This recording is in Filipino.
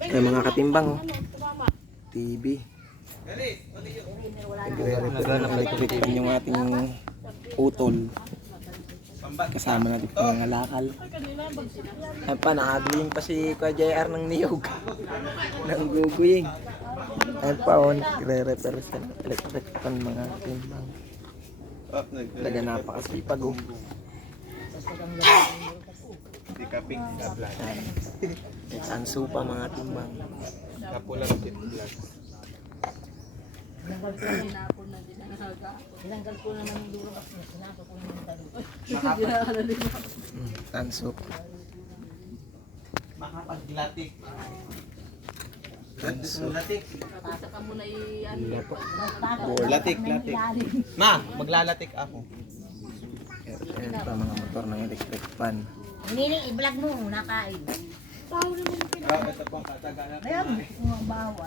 Ay mga katimbang oh. TV. Nag-electric pan yung ating utol. Kasama natin pangangalakal. Ay pa, nakaguying pa si Kuya JR ng niyog. Nang guguying. Ay pa, nagre-repair sa electric pan mga katimbang. Talaga napakasipag oh. Di kaping kablan. Anso pa mga timbang. Kapulang titblas. Tinanggal ko naman yung dulo kasi sinako ko yung talo. Anso. Makapaglatik. Anso. Latik. Saka mo na i-ano. Latik. Ma, maglalatik ako. Ayan pa mga motor ng electric pan. Nini, i-vlog mo, nakain. Ito po, kataga na. Ayun, mga bawa.